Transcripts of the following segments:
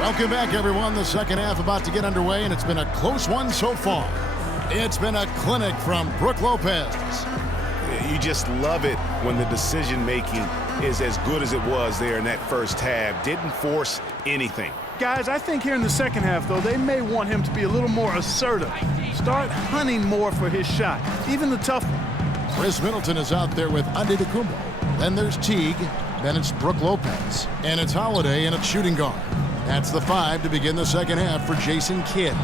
Welcome back, everyone. The second half about to get underway, and it's been a close one so far. It's been a clinic from Brook Lopez. You just love it when the decision-making is as good as it was there in that first half. Didn't force anything. Guys, I think here in the second half, though, they may want him to be a little more assertive. Start hunting more for his shot, even the tough one. Chris Middleton is out there with Antetokounmpo. Then there's Teague. Then it's Brook Lopez. And it's Holiday and it's shooting guard. That's the 5 to begin the second half for Jason Kidd.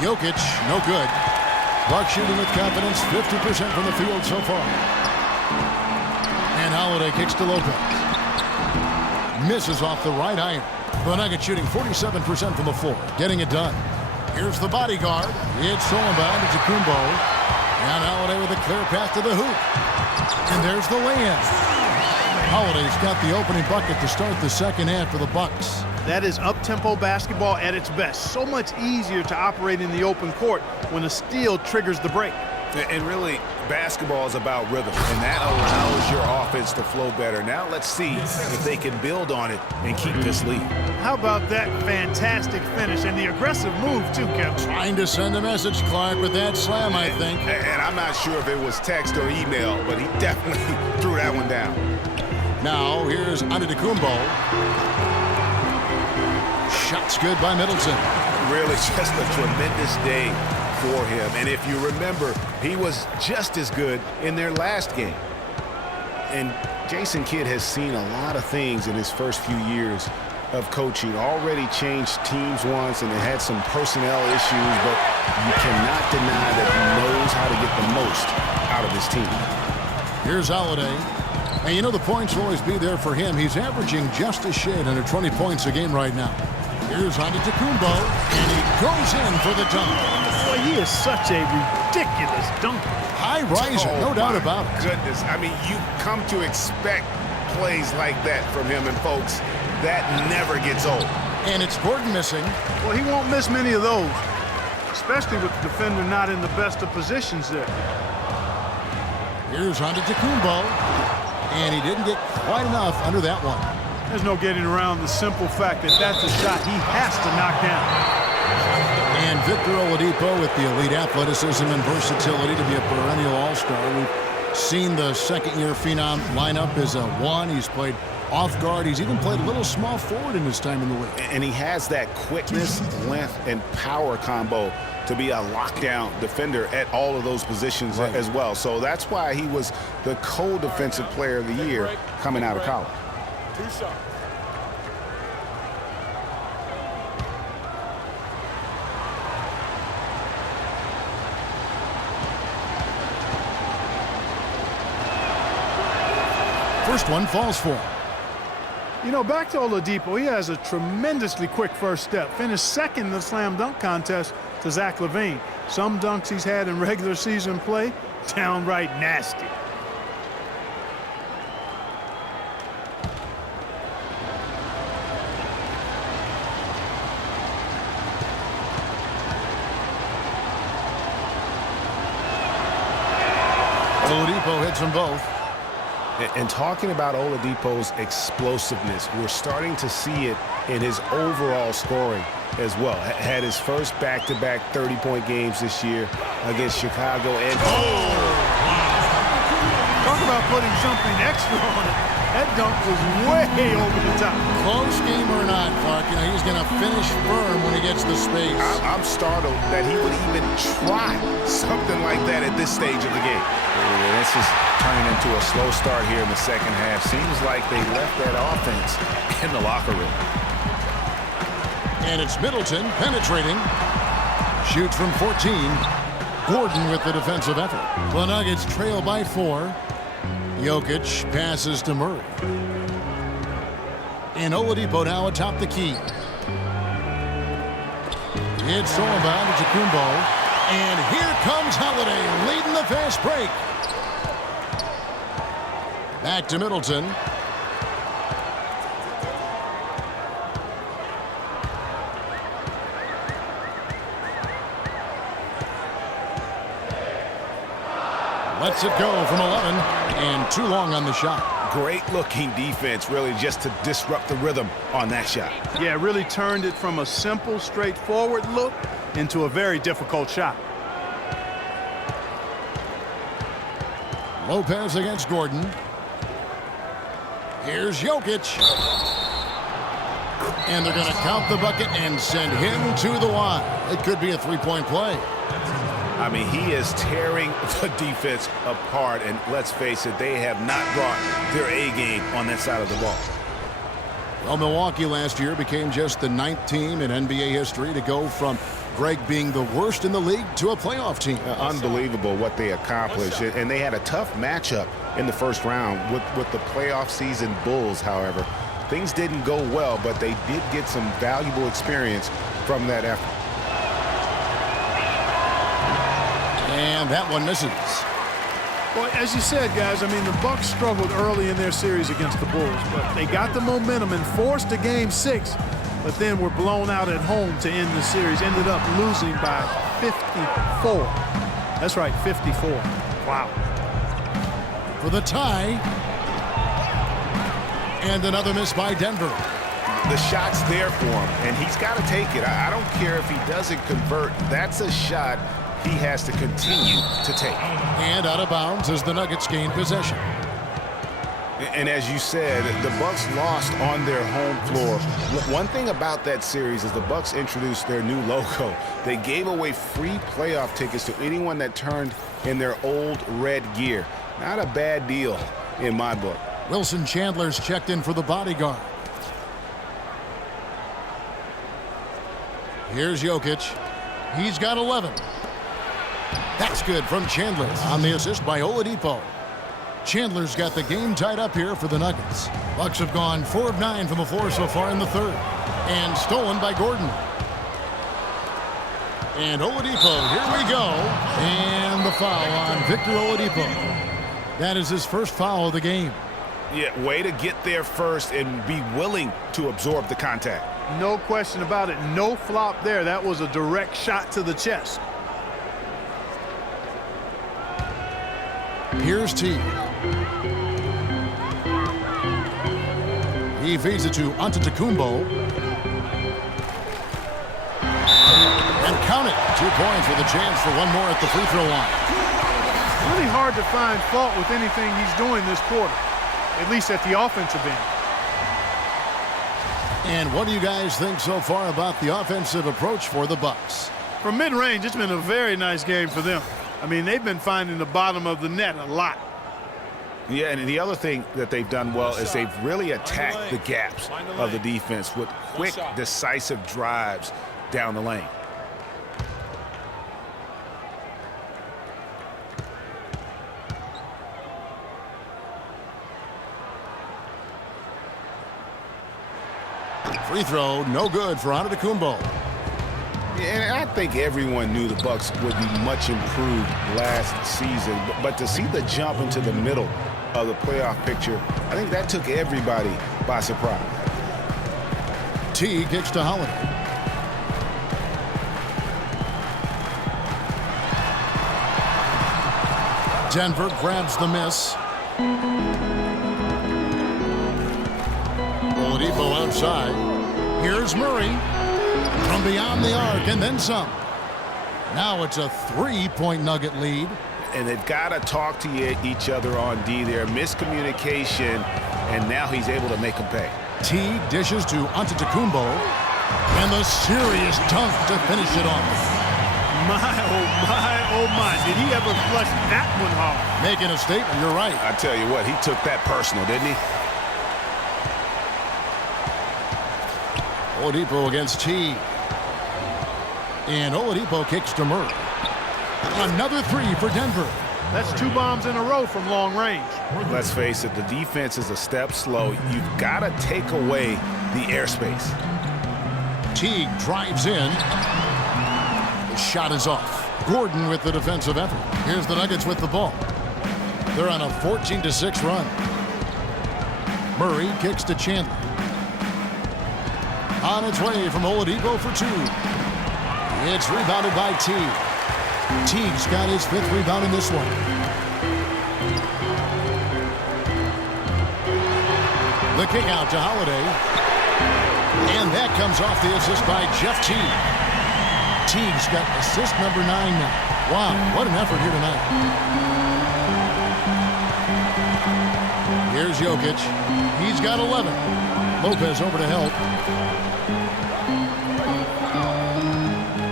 Jokic, no good. Bucks shooting with confidence, 50% from the field so far. And Holiday kicks to Lopez. Misses off the right iron. The Nuggets shooting 47% from the floor, getting it done. Here's the bodyguard. It's Solomon to Tacumbo. And Holiday with a clear path to the hoop. And there's the lay-in. Holiday's got the opening bucket to start the second half for the Bucks. That is up-tempo basketball at its best. So much easier to operate in the open court when a steal triggers the break. And really, basketball is about rhythm, and that allows your offense to flow better. Now let's see if they can build on it and keep this lead. How about that fantastic finish and the aggressive move, too, Kevin? Trying to send a message, Clark, with that slam, I think. And I'm not sure if it was text or email, but he definitely threw that one down. Now, here's Antetokounmpo. Shots good by Middleton. Really just a tremendous day for him. And if you remember, he was just as good in their last game. And Jason Kidd has seen a lot of things in his first few years of coaching. Already changed teams once and they had some personnel issues, but you cannot deny that he knows how to get the most out of his team. Here's Holiday. And you know the points will always be there for him. He's averaging just a shade under 20 points a game right now. Here's Antetokounmpo, and he goes in for the dunk. Boy, he is such a ridiculous dunker. High riser, no doubt about it. Goodness, I mean, you come to expect plays like that from him, and folks, that never gets old. And it's Gordon missing. Well, he won't miss many of those, especially with the defender not in the best of positions there. Here's Antetokounmpo, and he didn't get quite enough under that one. There's no getting around the simple fact that that's a shot he has to knock down. And Victor Oladipo with the elite athleticism and versatility to be a perennial all-star. We've seen the second-year phenom line up as a 1. He's played off guard. He's even played a little small forward in his time in the league. And he has that quickness, length, and power combo to be a lockdown defender at all of those positions as well. So that's why he was the co-defensive player of the year coming out of college. 2 shots. First one falls for him. You know, back to Oladipo, he has a tremendously quick first step. Finished second in the slam dunk contest to Zach LaVine. Some dunks he's had in regular season play, downright nasty. Oladipo hits them both. And talking about Oladipo's explosiveness, we're starting to see it in his overall scoring as well. Had his first back-to-back 30-point games this year against Chicago. And Talk about putting something extra on it. That dunk was way over the top. Close game or not, Clark, you know, he's going to finish firm when he gets the space. I'm startled that he would even try something like that at this stage of the game. Yeah, this is turning into a slow start here in the second half. Seems like they left that offense in the locker room. And it's Middleton penetrating. Shoots from 14. Gordon with the defensive effort. The Nuggets trail by 4. Jokic passes to Murray. And Oladipo now atop the key. It's Solomon to Tacumbo. And here comes Holiday leading the fast break. Back to Middleton. Lets it go from 11, and too long on the shot. Great-looking defense, really, just to disrupt the rhythm on that shot. Yeah, really turned it from a simple, straightforward look into a very difficult shot. Lopez against Gordon. Here's Jokic. And they're going to count the bucket and send him to the line. It could be a three-point play. I mean, he is tearing the defense apart, and let's face it, they have not brought their A-game on that side of the ball. Well, Milwaukee last year became just the 9th team in NBA history to go from Greg being the worst in the league to a playoff team. Unbelievable what they accomplished, and they had a tough matchup in the first round with the playoff season Bulls, however. Things didn't go well, but they did get some valuable experience from that effort. And that one misses. Well, as you said, guys, I mean, the Bucks struggled early in their series against the Bulls, but they got the momentum and forced a Game 6, but then were blown out at home to end the series. Ended up losing by 54. That's right, 54. Wow. For the tie. And another miss by Denver. The shot's there for him, and he's got to take it. I don't care if he doesn't convert. That's a shot he has to continue to take. And out of bounds as the Nuggets gain possession. And as you said, the Bucks lost on their home floor. One thing about that series is the Bucks introduced their new logo. They gave away free playoff tickets to anyone that turned in their old red gear. Not a bad deal in my book. Wilson Chandler's checked in for the bodyguard. Here's Jokic. He's got 11. That's good from Chandler on the assist by Oladipo. Chandler's got the game tied up here for the Nuggets. Bucks have gone 4 of 9 from the floor so far in the third. And stolen by Gordon. And Oladipo, here we go. And the foul on Victor Oladipo. That is his first foul of the game. Yeah, way to get there first and be willing to absorb the contact. No question about it. No flop there. That was a direct shot to the chest. Here's T. He feeds it to Antetokounmpo. And count it. 2 points with a chance for one more at the free throw line. Really hard to find fault with anything he's doing this quarter, at least at the offensive end. And what do you guys think so far about the offensive approach for the Bucks? From mid-range, it's been a very nice game for them. I mean, they've been finding the bottom of the net a lot. Yeah, and the other thing that they've done well is they've really attacked the gaps of the defense with quick, decisive drives down the lane. Free throw, no good for Antetokounmpo. Yeah, and I think everyone knew the Bucks would be much improved last season, but to see the jump into the middle of the playoff picture, I think that took everybody by surprise. T kicks to Holiday. Denver grabs the miss. Oladipo outside. Here's Murray from beyond the arc and then some. Now it's a 3-point Nugget lead. And they've got to talk to each other on D there. Miscommunication, and now he's able to make them pay. T dishes to Antetokounmpo, and the serious dunk to finish it off. My, oh my. Did he ever flush that one hard? Making a statement, you're right. I tell you what, he took that personal, didn't he? Oladipo against T. And Oladipo kicks to Murray. Another 3 for Denver. That's 2 bombs in a row from long range. Let's face it, the defense is a step slow. You've got to take away the airspace. Teague drives in. The shot is off. Gordon with the defensive effort. Here's the Nuggets with the ball. They're on a 14-6 run. Murray kicks to Chandler. On its way from Oladipo for 2. It's rebounded by T. Teague's got his 5th rebound in this one. The kick out to Holiday. And that comes off the assist by Jeff Teague. Teague's got assist number 9 now. Wow, what an effort here tonight. Here's Jokic. He's got 11. Lopez over to help.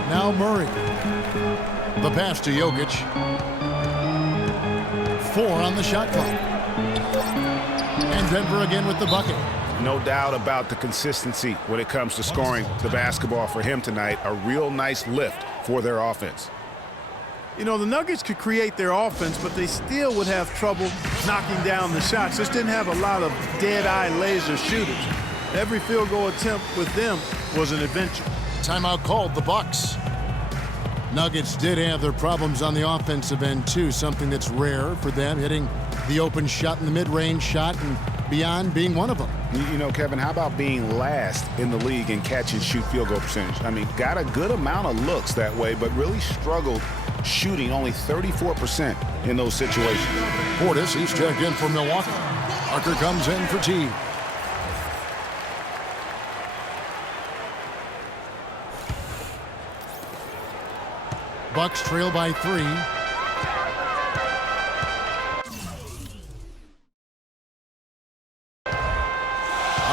Now Murray. The pass to Jokic. 4 on the shot clock. And Denver again with the bucket. No doubt about the consistency when it comes to scoring the basketball for him tonight. A real nice lift for their offense. You know, the Nuggets could create their offense, but they still would have trouble knocking down the shots. Just didn't have a lot of dead-eye laser shooters. Every field goal attempt with them was an adventure. Timeout called, the Bucks. Nuggets did have their problems on the offensive end, too. Something that's rare for them, hitting the open shot in the mid-range shot and beyond being one of them. You know, Kevin, how about being last in the league in catch-and-shoot field goal percentage? I mean, got a good amount of looks that way, but really struggled shooting only 34% in those situations. Portis, he's checked in for Milwaukee. Parker comes in for Teague. Bucks trail by 3.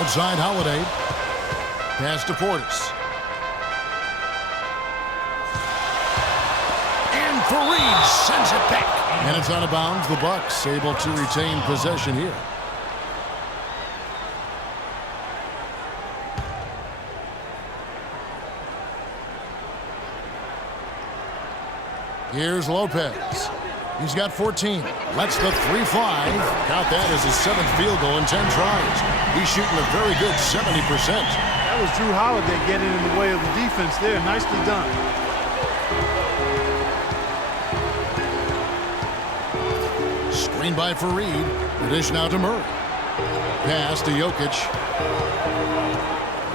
Outside Holiday. Pass to Portis. And Fareed sends it back. And it's out of bounds. The Bucks able to retain possession here. Here's Lopez. He's got 14. Lets the 3 fly. Count that as his 7th field goal in 10 tries. He's shooting a very good 70%. That was Drew Holiday getting in the way of the defense there. Nicely done. Screen by Fareed. The dish now to Murray. Pass to Jokic.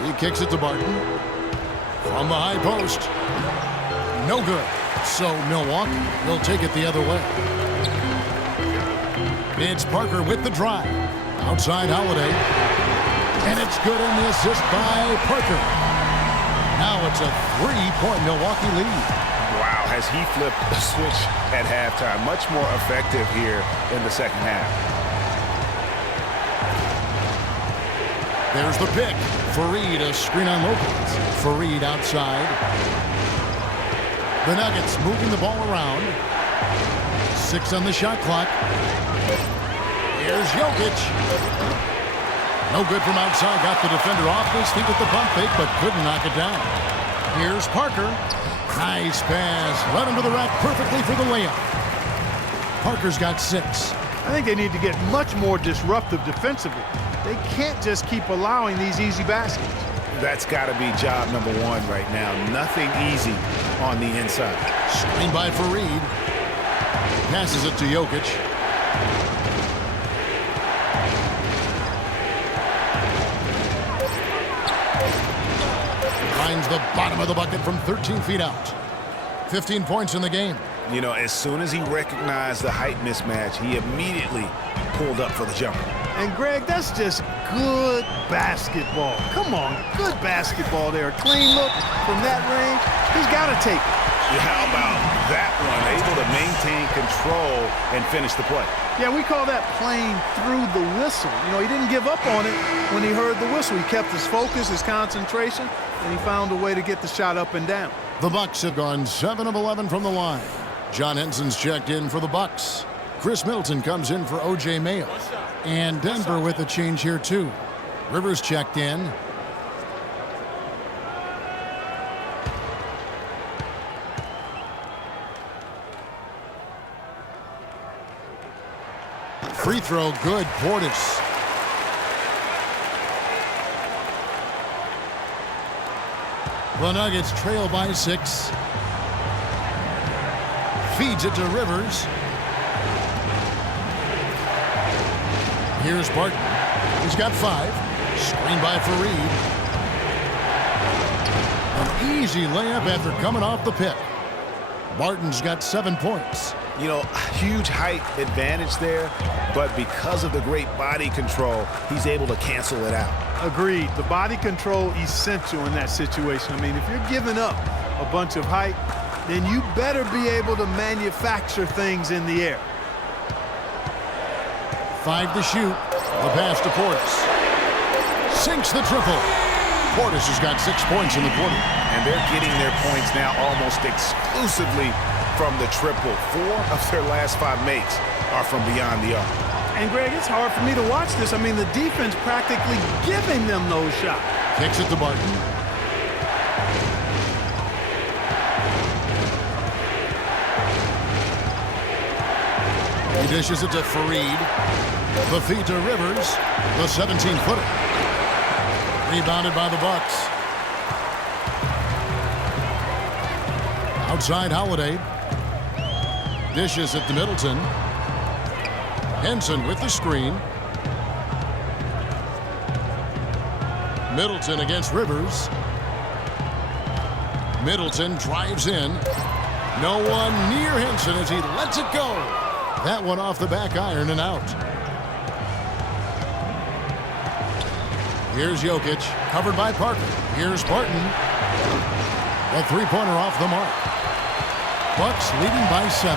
He kicks it to Barton. From the high post. No good. So Milwaukee will take it the other way. It's Parker with the drive. Outside Holiday. And it's good in the assist by Parker. Now it's a 3-point Milwaukee lead. Wow, has he flipped the switch at halftime. Much more effective here in the second half. There's the pick. Fareed, a screen on Lopez. Fareed outside. The Nuggets moving the ball around. 6 on the shot clock. Here's Jokic. No good from outside. Got the defender off his feet with the pump fake, but couldn't knock it down. Here's Parker. Nice pass. Led him to the rack perfectly for the layup. Parker's got 6. I think they need to get much more disruptive defensively. They can't just keep allowing these easy baskets. That's got to be job number 1 right now. Nothing easy on the inside. Screen by Fareed. Passes it to Jokic. Finds the bottom of the bucket from 13 feet out. 15 points in the game. You know, as soon as he recognized the height mismatch, he immediately pulled up for the jumper. And, Greg, that's just good basketball. Come on, good basketball there. A clean look from that range. He's got to take it. How about that one? Able to maintain control and finish the play. Yeah, we call that playing through the whistle. You know, he didn't give up on it when he heard the whistle. He kept his focus, his concentration, and he found a way to get the shot up and down. The Bucks have gone 7 of 11 from the line. John Henson's checked in for the Bucks. Chris Middleton comes in for O.J. Mayo. And Denver with a change here, too. Rivers checked in. Free throw, good. Portis. The Nuggets trail by 6. Feeds it to Rivers. Here's Barton. He's got 5. Screen by Fareed. An easy layup after coming off the pick. Barton's got 7 points. You know, huge height advantage there, but because of the great body control, he's able to cancel it out. Agreed. The body control essential in that situation. I mean, if you're giving up a bunch of height, then you better be able to manufacture things in the air. 5 to shoot. The pass to Portis. Sinks the triple. Portis has got 6 points in the quarter. And they're getting their points now almost exclusively from the triple. 4 of their last 5 makes are from beyond the arc. And, Greg, it's hard for me to watch this. I mean, the defense practically giving them those shots. Kicks it to Barton. He dishes it to Fareed. The feed to Rivers. The 17-footer. Rebounded by the Bucks. Outside Holiday. Dishes it to Middleton. Henson with the screen. Middleton against Rivers. Middleton drives in. No one near Henson as he lets it go. That one off the back iron and out. Here's Jokic, covered by Parker. Here's Barton. A three-pointer off the mark. Bucks leading by 7.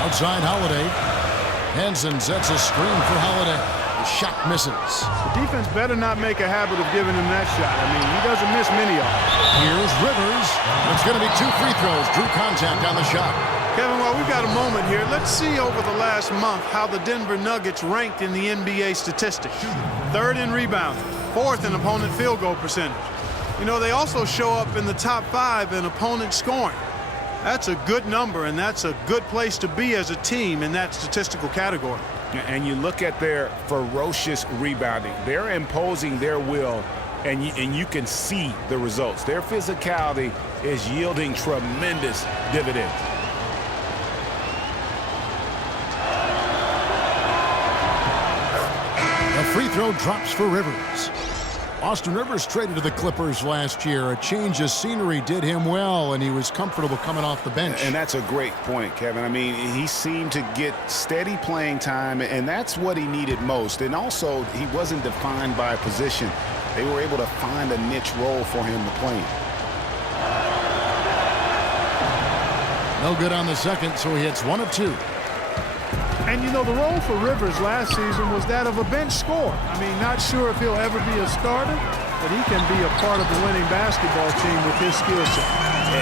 Outside Holiday. Henson sets a screen for Holiday. The shot misses. The defense better not make a habit of giving him that shot. I mean, he doesn't miss many of them. Here's Rivers. It's going to be 2 free throws. Drew contact on the shot. Kevin, while we've got a moment here, let's see over the last month how the Denver Nuggets ranked in the NBA statistics. 3rd in rebounding, 4th in opponent field goal percentage. You know, they also show up in the top 5 in opponent scoring. That's a good number, and that's a good place to be as a team in that statistical category. And you look at their ferocious rebounding. They're imposing their will, and you can see the results. Their physicality is yielding tremendous dividends. A free throw drops for Rivers. Austin Rivers traded to the Clippers last year. A change of scenery did him well, and he was comfortable coming off the bench. And that's a great point, Kevin. I mean, he seemed to get steady playing time, and that's what he needed most. And also, he wasn't defined by position. They were able to find a niche role for him to play in. No good on the second, so he hits 1 of 2. And, you know, the role for Rivers last season was that of a bench scorer. I mean, not sure if he'll ever be a starter, but he can be a part of the winning basketball team with his skill set.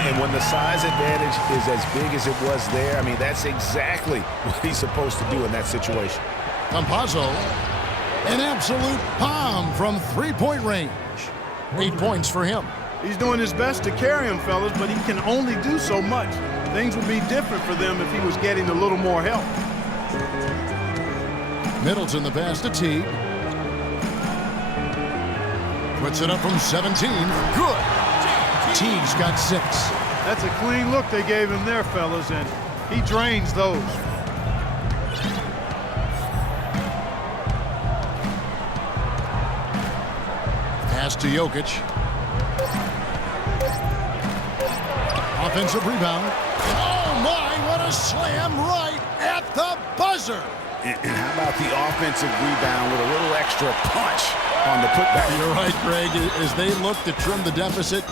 And when the size advantage is as big as it was there, I mean, that's exactly what he's supposed to do in that situation. Campazzo, an absolute bomb from three-point range. 8 points for him. He's doing his best to carry him, fellas, but he can only do so much. Things would be different for them if he was getting a little more help. Middleton the pass to Teague. Puts it up from 17. Good. Teague's got 6. That's a clean look they gave him there, fellas, and he drains those. Pass to Jokic. Offensive rebound. Oh my, what a slam right at the buzzer. And how about the offensive rebound with a little extra punch on the putback? You're right, Greg. As they look to trim the deficit,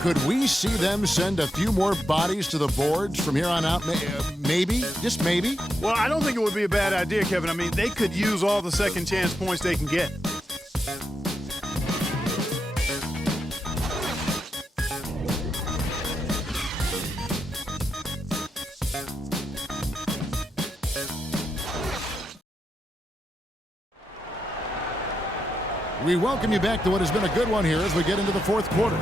could we see them send a few more bodies to the boards from here on out? Maybe, just maybe. Well, I don't think it would be a bad idea, Kevin. I mean, they could use all the second chance points they can get. We welcome you back to what has been a good one here as we get into the fourth quarter.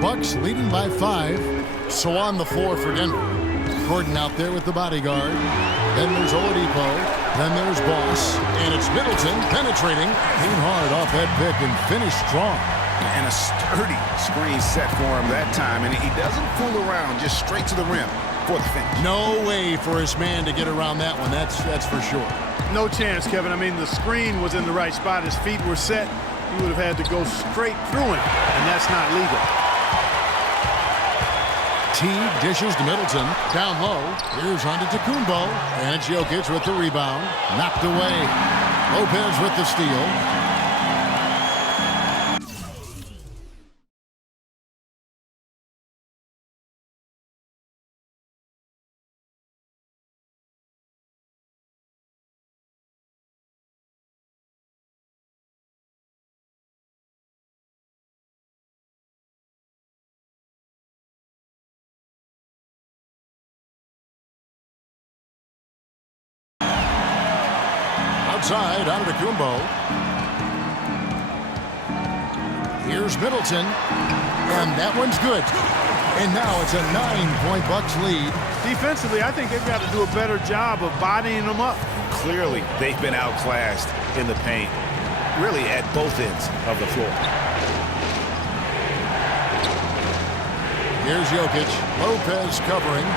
Bucks leading by 5. So on the floor for Denver. Gordon out there with the bodyguard. Then there's Oladipo. Then there's Boss, and it's Middleton penetrating. Came hard off that pick and finished strong. And a sturdy screen set for him that time. And he doesn't fool around, just straight to the rim for the finish. No way for his man to get around that one. That's for sure. No chance, Kevin. I mean, the screen was in the right spot. His feet were set. He would have had to go straight through him, and that's not legal. Teague dishes to Middleton. Down low. Here's Antetokounmpo. And it's Jokic with the rebound. Knocked away. Lopez with the steal. Outside, Antetokounmpo. Here's Middleton. And that one's good. And now it's a 9-point Bucks lead. Defensively, I think they've got to do a better job of bodying them up. Clearly, they've been outclassed in the paint, really at both ends of the floor. Here's Jokic. Lopez covering.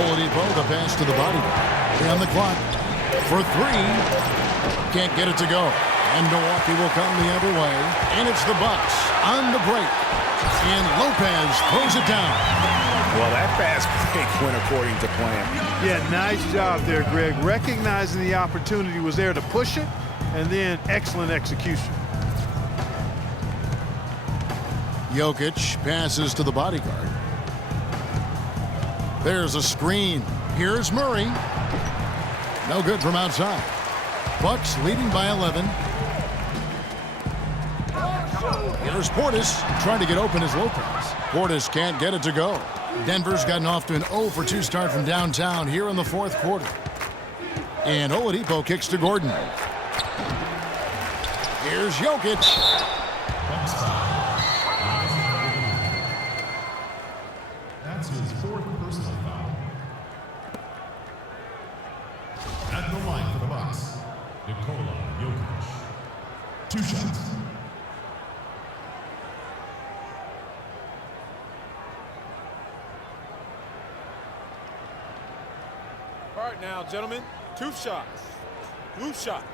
Oladipo, the pass to the body. On the clock for three. Can't get it to go. And Milwaukee will come the other way. And it's the Bucks on the break. And Lopez throws it down. Well, that fast break went according to plan. Yeah, nice job there, Greg. Recognizing the opportunity was there to push it, and then excellent execution. Jokic passes to the bodyguard. There's a screen. Here's Murray. No good from outside. Bucks leading by 11. Here's Portis trying to get open as Lopez. Portis can't get it to go. Denver's gotten off to an 0 for 2 start from downtown here in the fourth quarter. And Oladipo kicks to Gordon. Here's Jokic. That's his fourth personal foul. At the line for the Bucks, Nikola Jokic. 2 shots. All right now, gentlemen, 2 shots. 2 shots.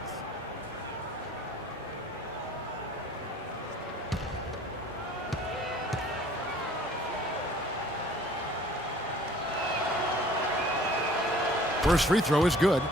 First free throw is good.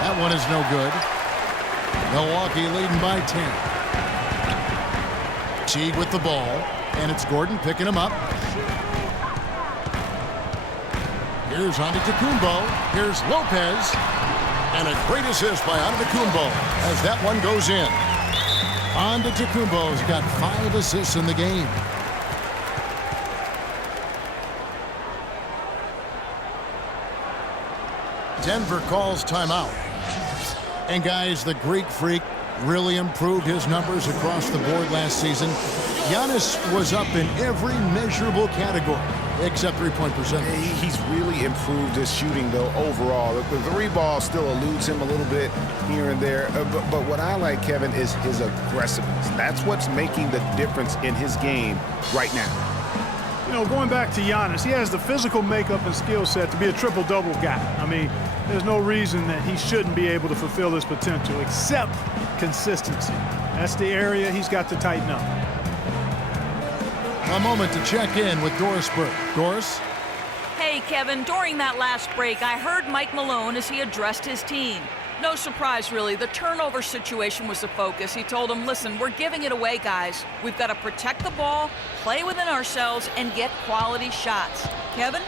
That one is no good. Milwaukee leading by 10. Teague with the ball, and it's Gordon picking him up. Here's Antetokounmpo. Here's Lopez. And a great assist by Antetokounmpo as that one goes in. Antetokounmpo's got 5 assists in the game. Denver calls timeout. And guys, the Greek Freak really improved his numbers across the board last season. Giannis was up in every measurable category except three-point percentage. He's really improved his shooting, though, overall. The three ball still eludes him a little bit here and there. But what I like, Kevin, is his aggressiveness. That's what's making the difference in his game right now. You know, going back to Giannis, he has the physical makeup and skill set to be a triple-double guy. I mean, there's no reason that he shouldn't be able to fulfill his potential except consistency. That's the area he's got to tighten up. A moment to check in with Doris Burke. Doris? Hey, Kevin, during that last break, I heard Mike Malone as he addressed his team. No surprise, really. The turnover situation was the focus. He told them, listen, we're giving it away, guys. We've got to protect the ball, play within ourselves, and get quality shots. Kevin?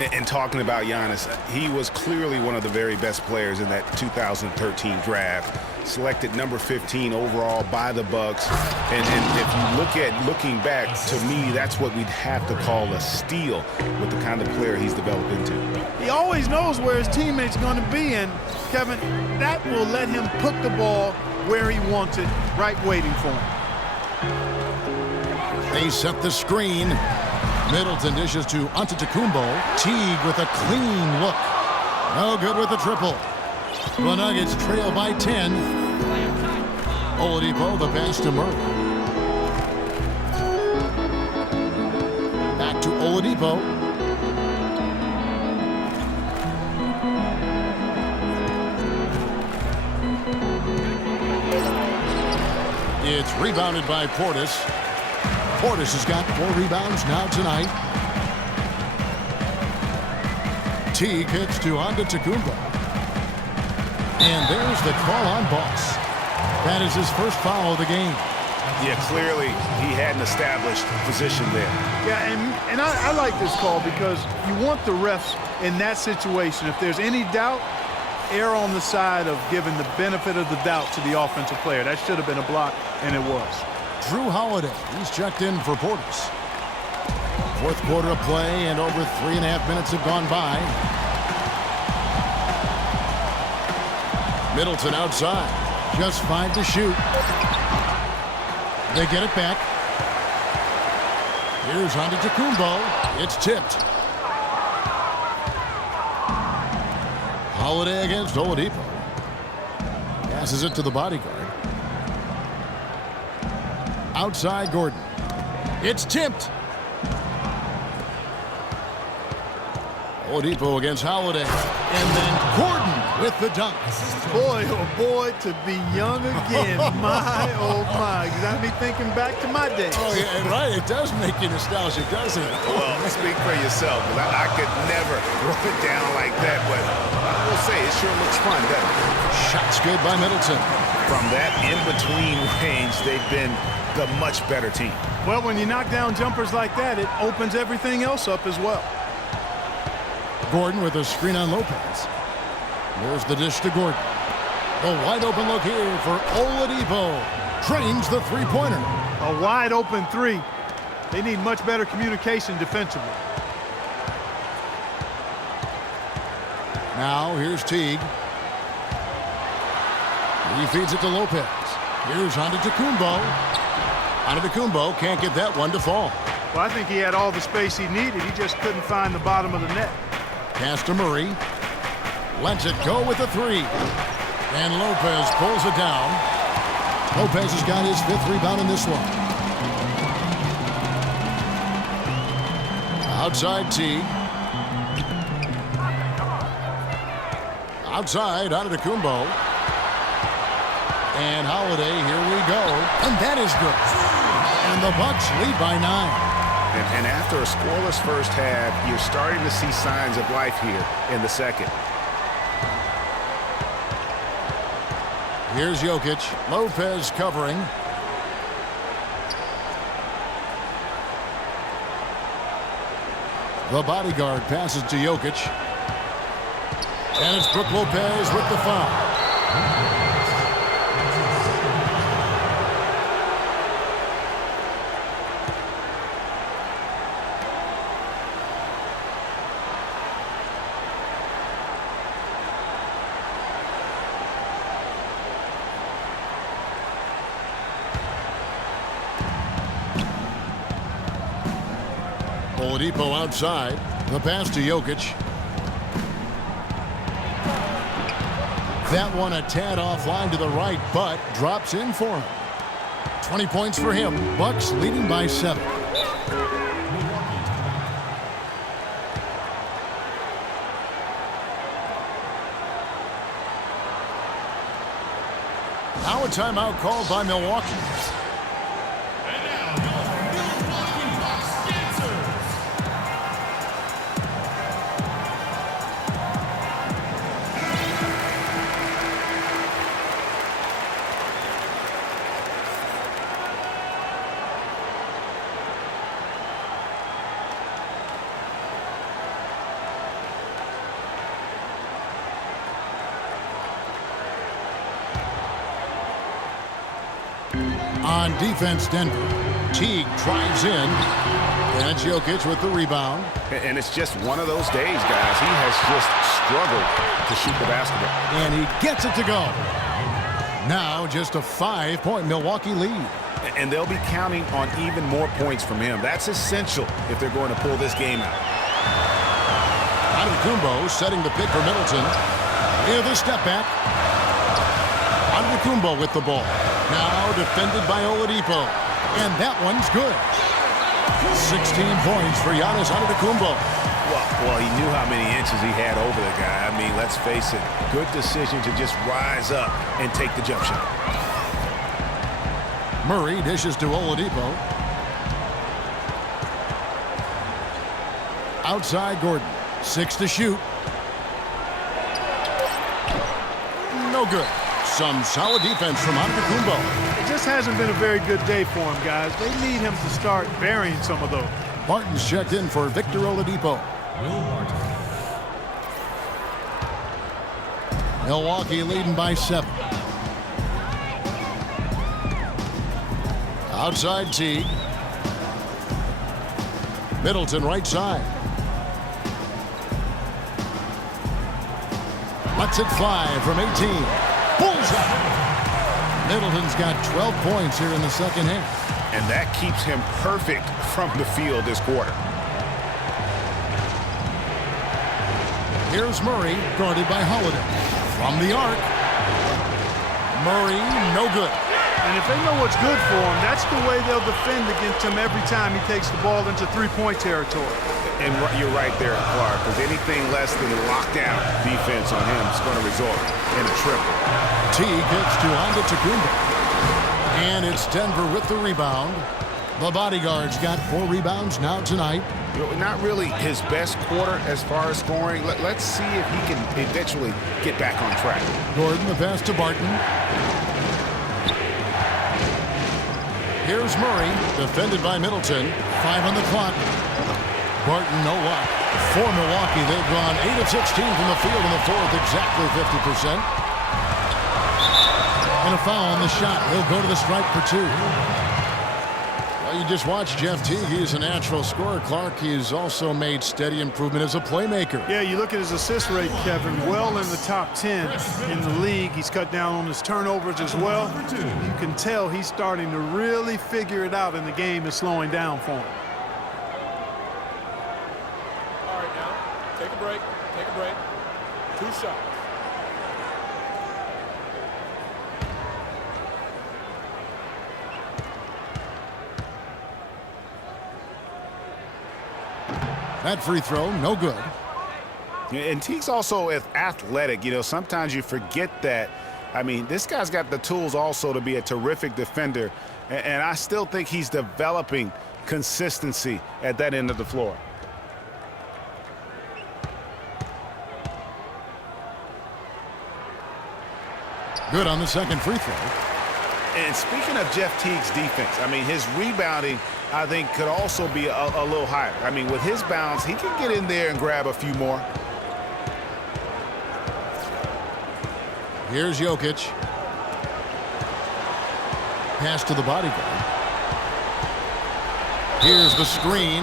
And talking about Giannis, he was clearly one of the very best players in that 2013 draft. Selected number 15 overall by the Bucks. And if you looking back, to me, that's what we'd have to call a steal with the kind of player he's developed into. He always knows where his teammates are going to be, and Kevin, that will let him put the ball where he wants it, right waiting for him. They set the screen. Middleton dishes to Antetokounmpo. Teague with a clean look. No good with the triple. The Nuggets trail by 10. Oladipo, the pass to Murray. Back to Oladipo. It's rebounded by Portis. Portis has got 4 rebounds now tonight. Teague hits to Antetokounmpo. And there's the call on Boss. That is his first foul of the game. Yeah, clearly he had an established position there. Yeah, and I like this call because you want the refs in that situation. If there's any doubt, err on the side of giving the benefit of the doubt to the offensive player. That should have been a block, and it was. Drew Holiday, he's checked in for Portis. Fourth quarter of play, and over 3.5 minutes have gone by. Middleton outside, just 5 to shoot. They get it back. Here's Antetokounmpo. It's tipped. Holiday against Oladipo. Passes it to the bodyguard. Outside Gordon. It's tipped. Oladipo against Holiday. And then Gordon with the dunk. Boy, oh boy, to be young again. My, oh my. You got me thinking back to my days. Oh, yeah, right. It does make you nostalgic, doesn't it? Well, speak for yourself. I could never throw it down like that, but I will say it sure looks fun, doesn't it? Shot's good by Middleton. From that in-between range, they've been the much better team. Well, when you knock down jumpers like that, it opens everything else up as well. Gordon with a screen on Lopez. There's the dish to Gordon. The wide open look here for Oladipo. Drains the three-pointer. A wide open three. They need much better communication defensively. Now here's Teague. He feeds it to Lopez. Here's Antetokounmpo. Antetokounmpo can't get that one to fall. Well, I think he had all the space he needed. He just couldn't find the bottom of the net. Pass to Murray. Lets it go with the 3. And Lopez pulls it down. Lopez has got his 5th rebound in this one. Outside Teague. Outside Antetokounmpo. And Holiday, here we go. And that is good. And the Bucks lead by 9. And after a scoreless first half, you're starting to see signs of life here in the second. Here's Jokic. Lopez covering. The bodyguard passes to Jokic. And it's Brook Lopez with the foul. Oladipo outside. The pass to Jokic. That one a tad offline to the right, but drops in for him. 20 points for him. Bucks leading by 7. Now a timeout called by Milwaukee. And now your Milwaukee Bucks answers. On defense, Denver. Teague drives in. And it's Jokic with the rebound. And it's just one of those days, guys. He has just struggled to shoot the basketball. And he gets it to go. Now just a 5-point Milwaukee lead. And they'll be counting on even more points from him. That's essential if they're going to pull this game out. Antetokounmpo setting the pick for Middleton. With a step back. Antetokounmpo with the ball. Now defended by Oladipo. And that one's good. 16 points for Giannis Antetokounmpo. Well, he knew how many inches he had over the guy. I mean, let's face it, good decision to just rise up and take the jump shot. Murray dishes to Oladipo. Outside Gordon. 6 to shoot. No good. Some solid defense from Antetokounmpo. It just hasn't been a very good day for him, guys. They need him to start burying some of those. Barton's checked in for Victor Oladipo. Will Barton. Milwaukee leading by 7. Outside Teague. Middleton right side. Lets it fly from 18. Bullseye. Middleton's got 12 points here in the second half. And that keeps him perfect from the field this quarter. Here's Murray, guarded by Holiday. From the arc. Murray, no good. And if they know what's good for him, that's the way they'll defend against him every time he takes the ball into three-point territory. And you're right there, Clark, because anything less than lockdown defense on him is going to result in a triple. Teague gets to Antetokounmpo. And it's Denver with the rebound. The bodyguard's got 4 rebounds now tonight. Not really his best quarter as far as scoring. Let's see if he can eventually get back on track. Gordon, the pass to Barton. Here's Murray, defended by Middleton. 5 on the clock. Barton, no luck. For Milwaukee, they've gone 8 of 16 from the field in the fourth, exactly 50%. And a foul on the shot. He'll go to the stripe for 2. Well, you just watched Jeff Teague. He's a natural scorer. Clark, he's also made steady improvement as a playmaker. Yeah, you look at his assist rate, Kevin, well in the top 10 in the league. He's cut down on his turnovers as well. You can tell he's starting to really figure it out, and the game is slowing down for him. All right, now, take a break. Take a break. 2 shots. That free throw, no good. And Teague's also athletic. You know, sometimes you forget that. I mean, this guy's got the tools also to be a terrific defender. And I still think he's developing consistency at that end of the floor. Good on the second free throw. And speaking of Jeff Teague's defense, I mean, his rebounding, I think, could also be a little higher. I mean, with his bounce, he can get in there and grab a few more. Here's Jokic. Pass to the bodyguard. Here's the screen.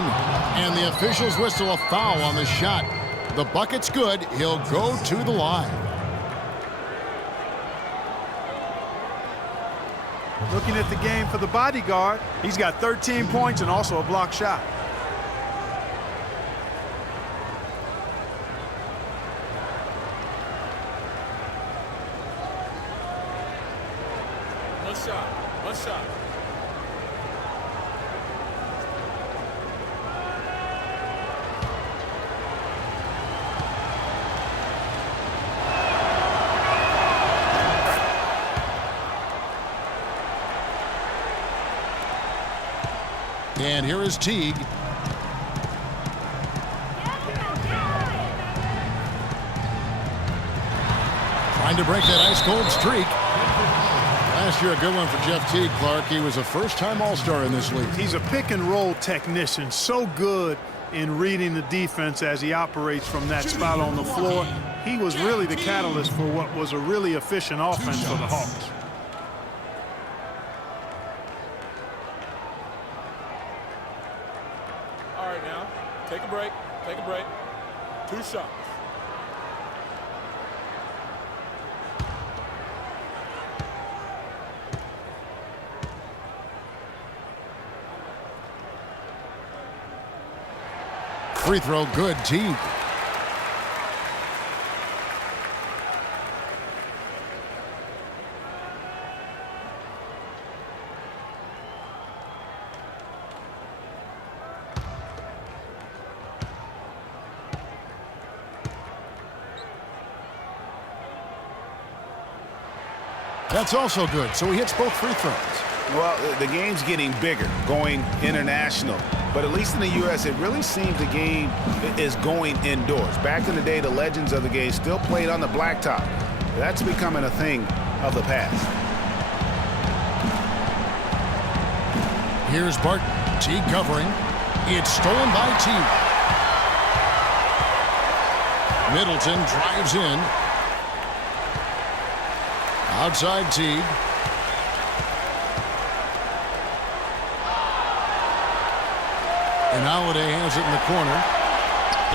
And the officials whistle a foul on the shot. The bucket's good. He'll go to the line. Looking at the game for the bodyguard, he's got 13 points and also a block shot. One shot. And here is Teague. Trying to break that ice-cold streak. Last year, a good one for Jeff Teague, Clark. He was a first-time All-Star in this league. He's a pick-and-roll technician, so good in reading the defense as he operates from that spot on the floor. He was really the catalyst for what was a really efficient offense for the Hawks. now. Take a break. Take a break. 2 shots. Free throw good, Teague. That's also good, so he hits both free throws. Well, the game's getting bigger, going international. But at least in the U.S., it really seems the game is going indoors. Back in the day, the legends of the game still played on the blacktop. That's becoming a thing of the past. Here's Barton. Teague covering. It's stolen by Teague. Middleton drives in. Outside Teague. And Holiday has it in the corner.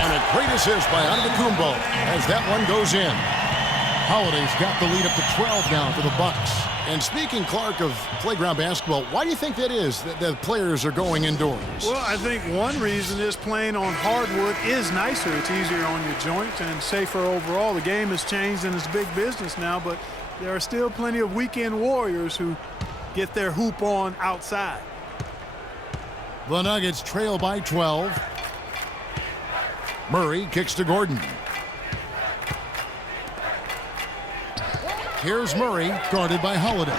And a great assist by Antetokounmpo as that one goes in. Holiday's got the lead up to 12 now for the Bucks. And speaking, Clark, of playground basketball, why do you think that is, that the players are going indoors? Well, I think one reason is playing on hardwood is nicer. It's easier on your joints and safer overall. The game has changed and it's big business now, but there are still plenty of weekend warriors who get their hoop on outside. The Nuggets trail by 12. Murray kicks to Gordon. Here's Murray, guarded by Holiday.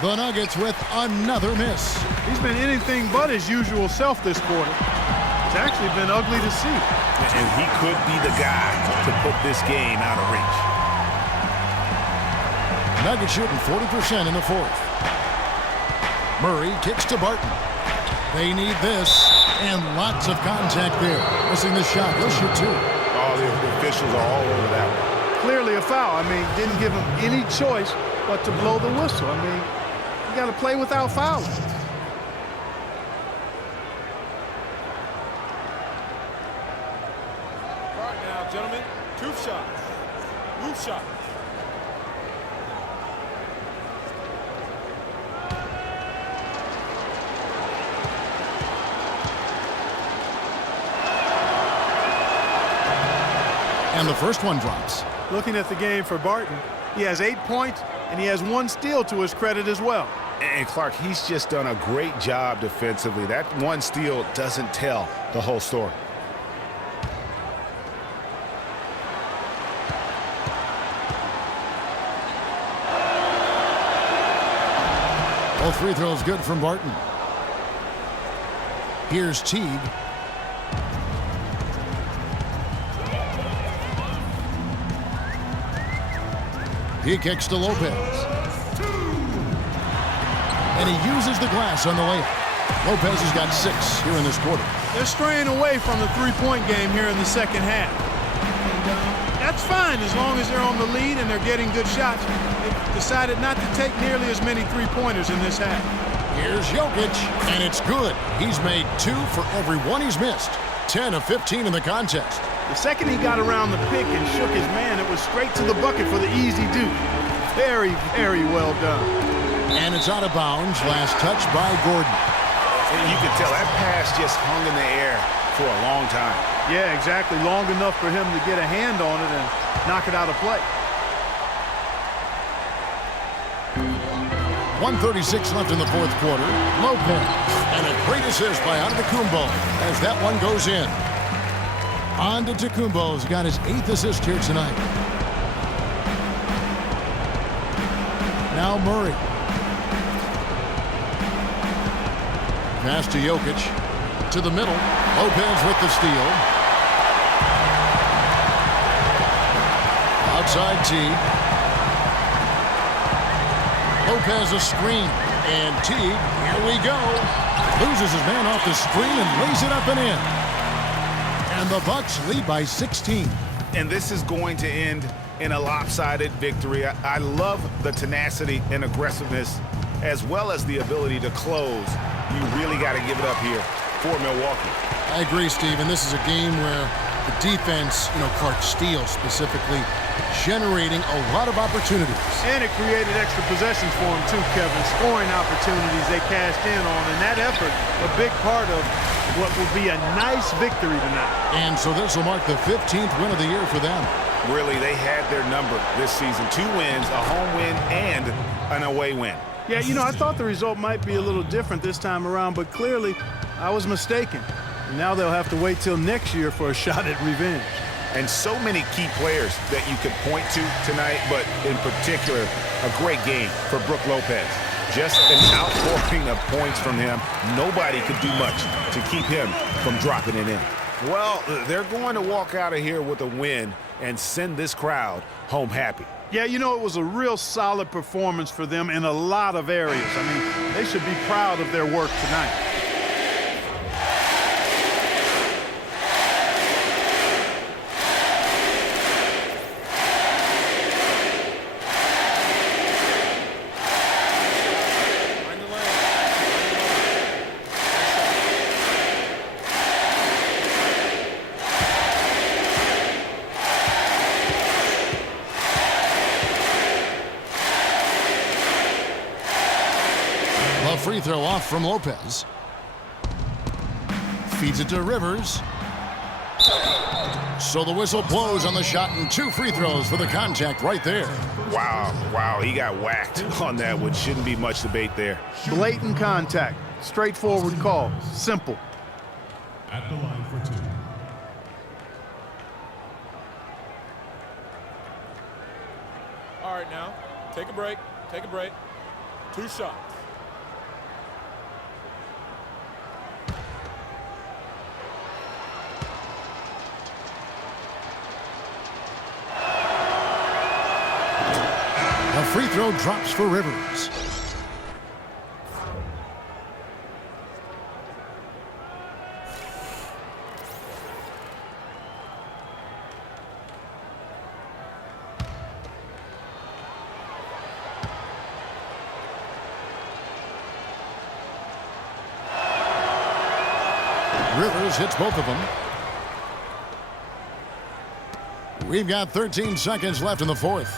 The Nuggets with another miss. He's been anything but his usual self this quarter. It's actually been ugly to see. And he could be the guy to put this game out of reach. Nuggets shooting 40% in the fourth. Murray kicks to Barton. They need this, and lots of contact there. Missing the shot. He'll shoot 2. Oh, the officials are all over that one. Clearly a foul. I mean, didn't give him any choice but to blow the whistle. I mean, you got to play without fouling. All right now, gentlemen. 2 shots. Loose shot. And the first one drops. Looking at the game for Barton, he has 8 points, and he has 1 steal to his credit as well. And Clark, he's just done a great job defensively. That 1 steal doesn't tell the whole story. Both free throws good from Barton. Here's Teague. He kicks to Lopez. And he uses the glass on the layup. Lopez has got 6 here in this quarter. They're straying away from the three-point game here in the second half. And that's fine as long as they're on the lead and they're getting good shots. They've decided not to take nearly as many three-pointers in this half. Here's Jokic, and it's good. He's made 2 for every one he's missed. 10 of 15 in the contest. The second he got around the pick and shook his man, it was straight to the bucket for the easy deuce. Very, very well done. And it's out of bounds. Last touch by Gordon. And you can tell that pass just hung in the air for a long time. Yeah, exactly. Long enough for him to get a hand on it and knock it out of play. 1:36 left in the fourth quarter. Lopez. And a great assist by Antetokounmpo as that one goes in. Antetokounmpo's got his 8th assist here tonight. Now Murray. Pass to Jokic. To the middle. Lopez with the steal. Outside Teague. Lopez a screen. And Teague, here we go. Loses his man off the screen and lays it up and in. And the Bucks lead by 16. And this is going to end in a lopsided victory. I love the tenacity and aggressiveness as well as the ability to close. You really got to give it up here for Milwaukee. I agree, Steve, and this is a game where the defense, Clark Steele specifically, generating a lot of opportunities. And it created extra possessions for him too, Kevin. Scoring opportunities they cashed in on, and that effort, a big part of what will be a nice victory tonight. And so this will mark the 15th win of the year for them. Really, they had their number this season. 2 wins, a home win, and an away win. Yeah, I thought the result might be a little different this time around, but clearly I was mistaken. And now they'll have to wait till next year for a shot at revenge. And so many key players that you could point to tonight, but in particular, a great game for Brook Lopez. Just an outpouring of points from him. Nobody could do much to keep him from dropping it in. Well, they're going to walk out of here with a win and send this crowd home happy. Yeah, it was a real solid performance for them in a lot of areas. I mean, they should be proud of their work tonight. Free throw off from Lopez. Feeds it to Rivers. So the whistle blows on the shot, and 2 free throws for the contact right there. Wow, he got whacked on that one. Shouldn't be much debate there. Blatant contact. Straightforward call. Simple. At the line for 2. All right, now, take a break. 2 shots. A free throw drops for Rivers. Rivers hits both of them. We've got 13 seconds left in the 4th.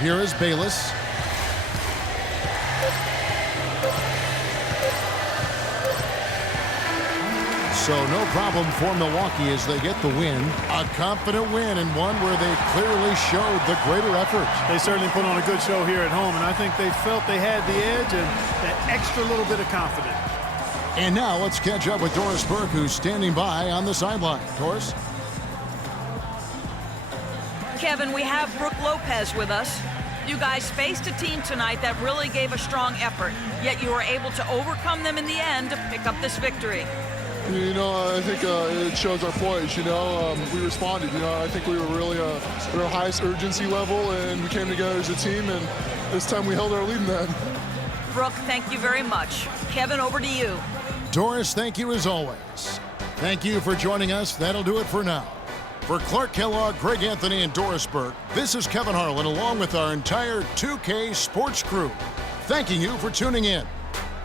Here is Bayless. So no problem for Milwaukee as they get the win. A confident win, and one where they clearly showed the greater effort. They certainly put on a good show here at home, and I think they felt they had the edge and that extra little bit of confidence. And now let's catch up with Doris Burke, who's standing by on the sideline. Doris? Kevin, we have Brook Lopez with us. You guys faced a team tonight that really gave a strong effort, yet you were able to overcome them in the end to pick up this victory. I think it shows our poise. We responded. I think we were really at our highest urgency level, and we came together as a team, and this time we held our lead in that. Brook, thank you very much. Kevin, over to you. Doris, thank you as always. Thank you for joining us. That'll do it for now. For Clark Kellogg, Greg Anthony, and Doris Burke, this is Kevin Harlan along with our entire 2K Sports crew, thanking you for tuning in.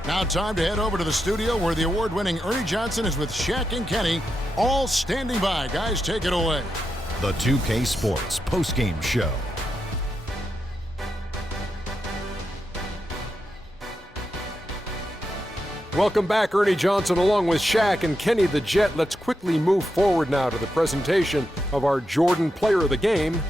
Now time to head over to the studio where the award-winning Ernie Johnson is with Shaq and Kenny, all standing by. Guys, take it away. The 2K Sports postgame show. Welcome back, Ernie Johnson along with Shaq and Kenny the Jet. Let's quickly move forward now to the presentation of our Jordan Player of the Game,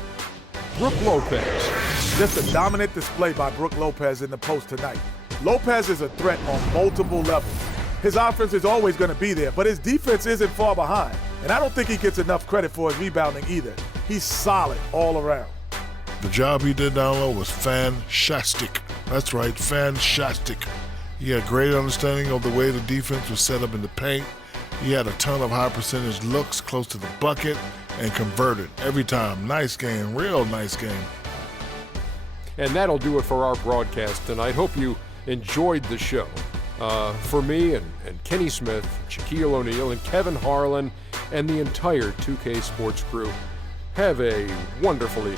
Brook Lopez. Just a dominant display by Brook Lopez in the post tonight. Lopez is a threat on multiple levels. His offense is always going to be there, but his defense isn't far behind. And I don't think he gets enough credit for his rebounding either. He's solid all around. The job he did down low was fantastic. That's right, fantastic. He had great understanding of the way the defense was set up in the paint. He had a ton of high percentage looks close to the bucket and converted every time. Nice game, real nice game. And that'll do it for our broadcast tonight. Hope you enjoyed the show. For me and Kenny Smith, Shaquille O'Neal, and Kevin Harlan, and the entire 2K Sports crew, have a wonderfully